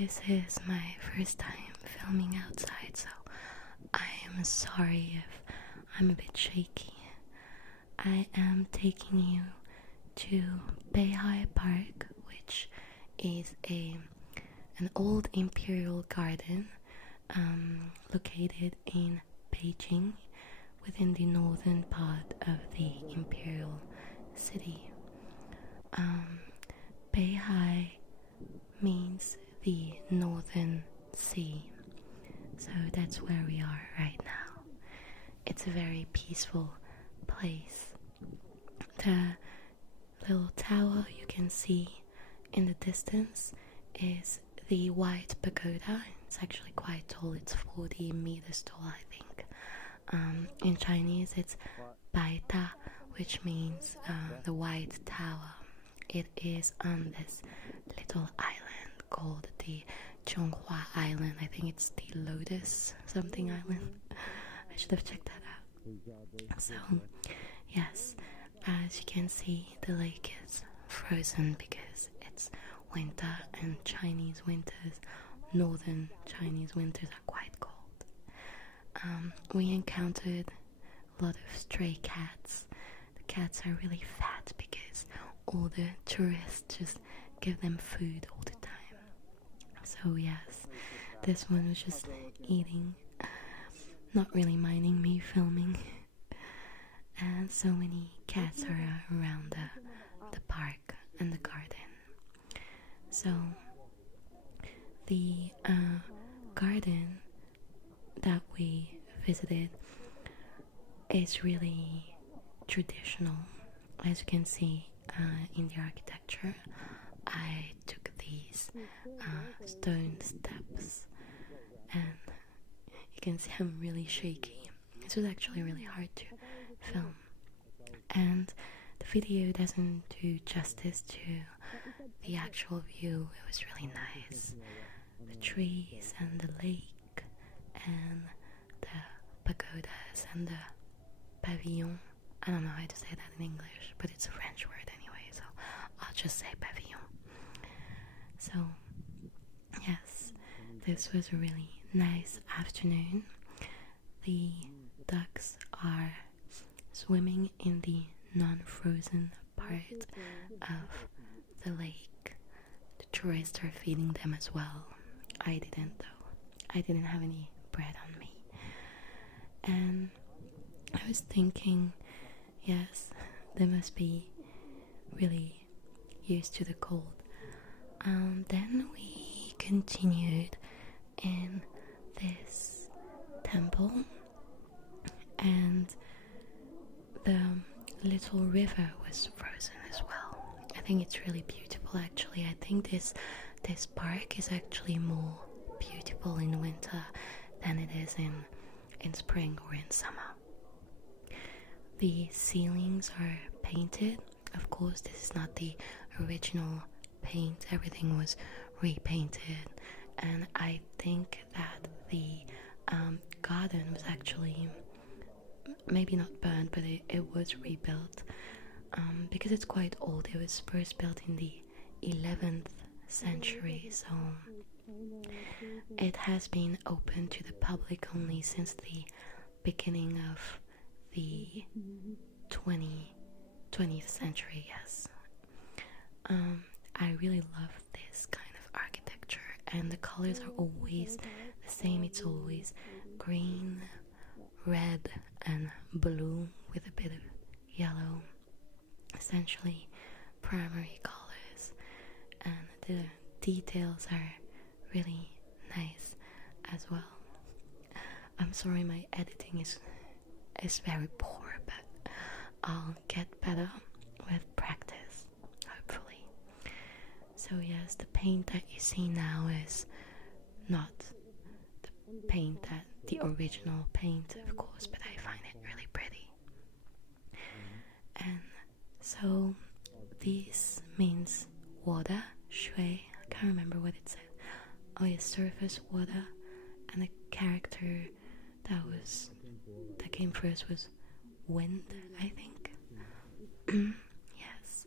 This is my first time filming outside, so I am sorry if I'm a bit shaky. I am taking you to Beihai Park, which is an old imperial garden located in Beijing, within the northern part of the imperial city. Beihai means the northern sea, so that's where we are right now. It's a very peaceful place. The little tower you can see in the distance is the White Pagoda. It's actually quite tall, it's 40 meters tall, I think. In Chinese it's Beihai, which means the White Tower. It is on this little island called the Zhonghua Island. I think it's the Lotus something island. I should have checked that out. So, yes, as you can see, the lake is frozen because it's winter, and Chinese winters, northern Chinese winters, are quite cold. We encountered a lot of stray cats. The cats are really fat because all the tourists just give them food all the time. So yes, this one was just eating, not really minding me filming. And so many cats are around the park and the garden. So the garden that we visited is really traditional. As you can see in the architecture, I took these stone steps, and you can see I'm really shaky. This was actually really hard to film, and the video doesn't do justice to the actual view. It was really nice. The trees and the lake and the pagodas and the pavilion. I don't know how to say that in English, but it's a French word anyway, so I'll just say pavilion. So, yes, this was a really nice afternoon. The ducks are swimming in the non-frozen part of the lake. The tourists are feeding them as well. I didn't, though. I didn't have any bread on me. And I was thinking, yes, they must be really used to the cold. Then we continued in this temple, and the little river was frozen as well. I think it's really beautiful, actually. I think this park is actually more beautiful in winter than it is in spring or in summer. The ceilings are painted. Of course, this is not the original paint. Everything was repainted, and I think that the garden was actually maybe not burned, but it was rebuilt because it's quite old. It was first built in the 11th century, so it has been open to the public only since the beginning of the 20th century, yes. I really love this kind of architecture, and the colors are always the same. It's always green, red and blue with a bit of yellow, essentially primary colors, and the details are really nice as well. I'm sorry my editing is very poor, but I'll get better with practice, hopefully. So yes, the paint that you see now is not the paint that the original paint, of course, but I find it really pretty. And so this means water, 水, I can't remember what it said. Oh yes, surface water, and the character that came first was wind, I think. Yes,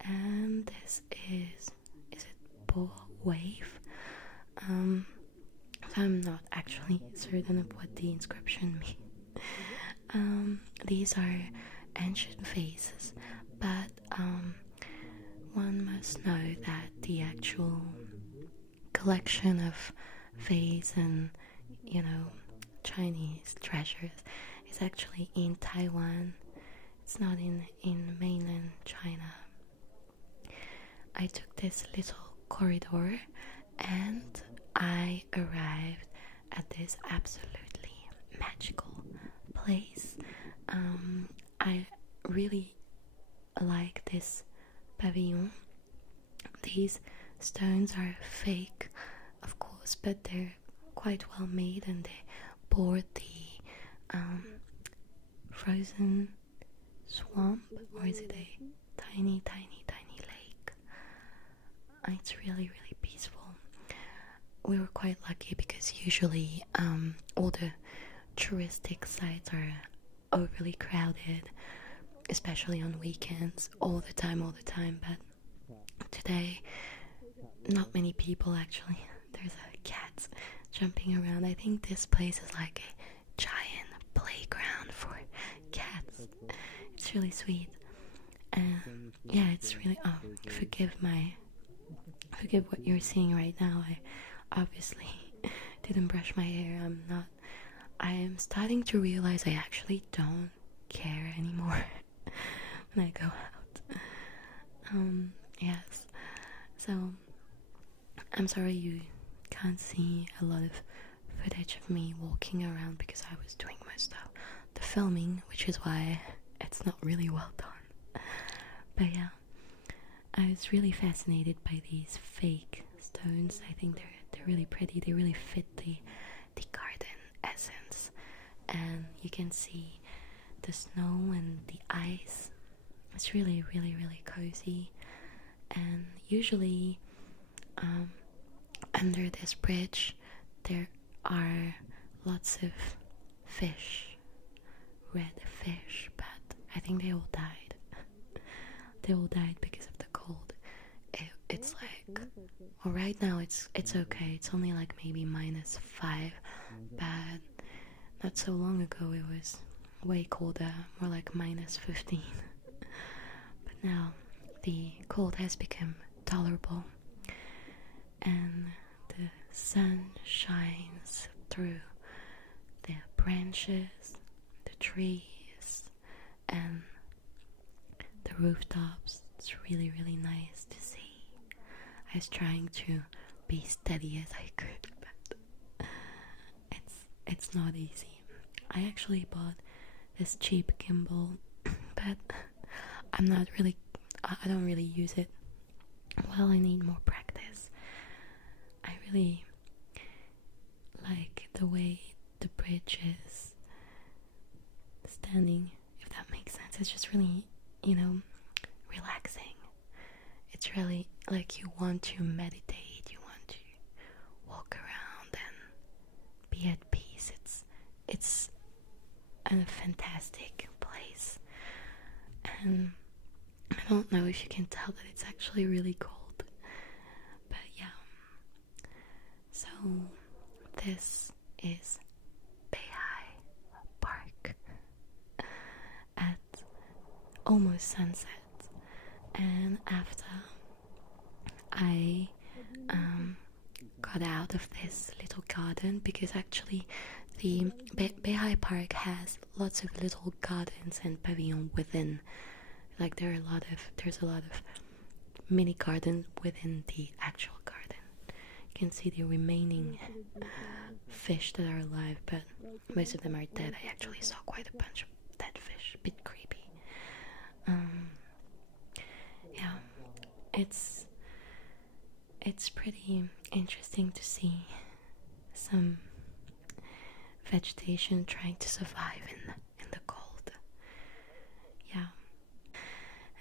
and this is it wave? So I'm not actually certain of what the inscription means. These are ancient vases, but one must know that the actual collection of vase and, Chinese treasures is actually in Taiwan. It's not in mainland China. I took this little corridor and I arrived at this absolutely magical place. I really like this pavilion. These stones are fake, of course, but they're quite well made, and they board the frozen swamp, or is it a tiny lake? It's really peaceful. We were quite lucky because usually all the touristic sites are overly crowded, especially on weekends, all the time, but today not many people actually. There's a cat jumping around. I think this place is like a giant playground for cats. It's really sweet. And yeah, it's really forgive what you're seeing right now. I obviously didn't brush my hair. I am starting to realize I actually don't care anymore when I go out. Yes. So I'm sorry you can't see a lot of footage of me walking around because I was doing most of the filming, which is why it's not really well done. But yeah, I was really fascinated by these fake stones. I think they're really pretty. They really fit the garden essence, and you can see the snow and the ice. It's really cozy. And usually under this bridge there are lots of fish, red fish, but I think they all died. They all died because of the cold. It's like, well, right now it's okay. It's only like maybe -5, but not so long ago it was way colder, more like -15. But now the cold has become tolerable, and the sun shines through the branches, the trees, and the rooftops. It's really nice to see. I was trying to be steady as I could, but it's not easy. I actually bought this cheap gimbal, but I don't really use it. Well, I need more practice. I really like the way the bridge is standing, if that makes sense. It's just really, relaxing. It's really like you want to meditate, you want to walk around and be at peace. It's a fantastic place, and I don't know if you can tell that it's actually really cold, but yeah. So this is Beihai Park at almost sunset, and after I got out of this little garden, because actually the Beihai Park has lots of little gardens and pavilions within. Like there's a lot of mini gardens within the actual garden. You can see the remaining fish that are alive, but most of them are dead. I actually saw quite a bunch of dead fish. A bit creepy. Yeah, it's pretty interesting to see some vegetation trying to survive in the cold. Yeah.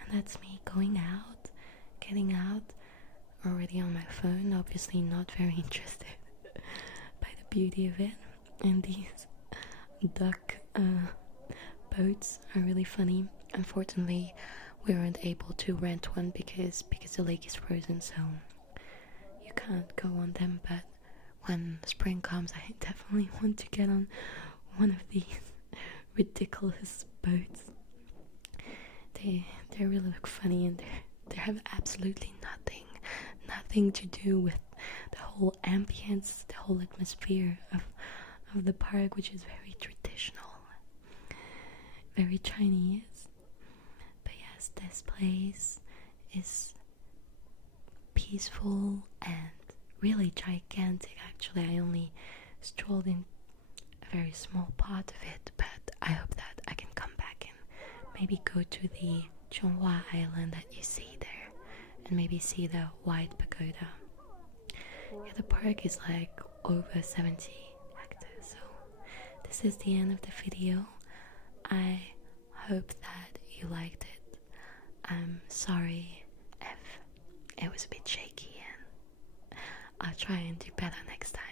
And that's me getting out, already on my phone, obviously not very interested by the beauty of it. And these duck boats are really funny. Unfortunately, we weren't able to rent one because the lake is frozen, so you can't go on them, but when spring comes, I definitely want to get on one of these ridiculous boats. They really look funny, and they have absolutely nothing to do with the whole ambience, the whole atmosphere of the park, which is very traditional, very Chinese. But yes, this place is peaceful and really gigantic. Actually, I only strolled in a very small part of it, but I hope that I can come back and maybe go to the Chonghua Island that you see there, and maybe see the White Pagoda. Yeah, the park is like over 70 hectares, so this is the end of the video. I hope that you liked it. I'm sorry if it was a bit shaky, and I'll try and do better next time.